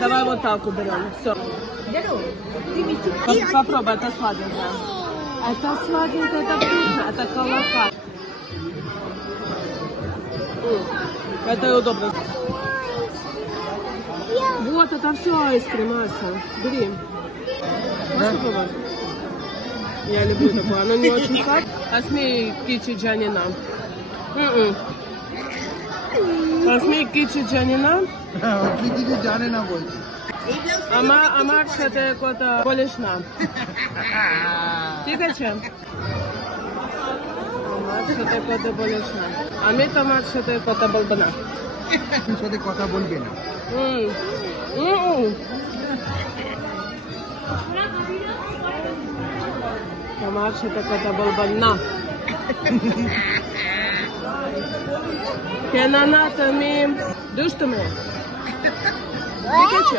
Давай вот так уберем. Все. Попробуй, это сладенькое. Это сладенькое, это вкусно, это колока. Это удобно. Вот, это все айскрим, Ася. Бери. Можешь попробовать? Я люблю такое. Оно не очень сладкое. Асми кичи джанина. Асми кичи джанина. কিছু জানে না বলছে আমার সাথে কথা বলিস না ঠিক আছে আমার সাথে কথা বলিস না আমি তোমার সাথে কথা বলবো না তোর সাথে কথা বলবে না তোমার সাথে কথা বলবো না কেননা তুমি দুষ্টুমি ঠিক আছে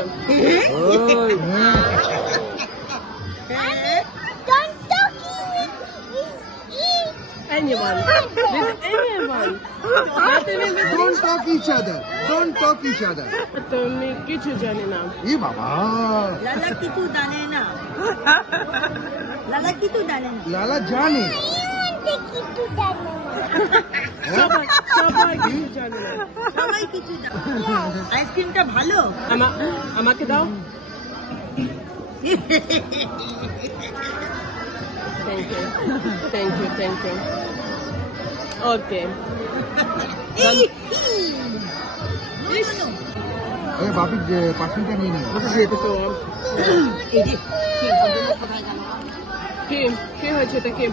Anyone. With anyone. Not even with Don't talk each other. Don't talk each other. তুমি কিছু জানি না এ বাবা লালা কিছু জানে না লালা কিছু জানে না লালা জানে সবাই কিছু জানি না সবাই কিছু জানে আইসক্রিমটা ভালো আমাকে দাও Thank you. Okay. এই বাপির যে পার্সেন্টটা নিয়ে নিও কি হয়েছে এটা কি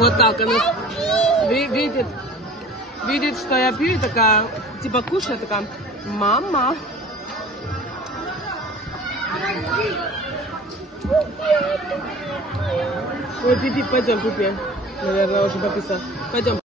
Вот так она видит, что я пью, и такая, типа кушает, такая, мама. Ой, пипи, пойдем, пипи. Наверное, уже пописал. Пойдем.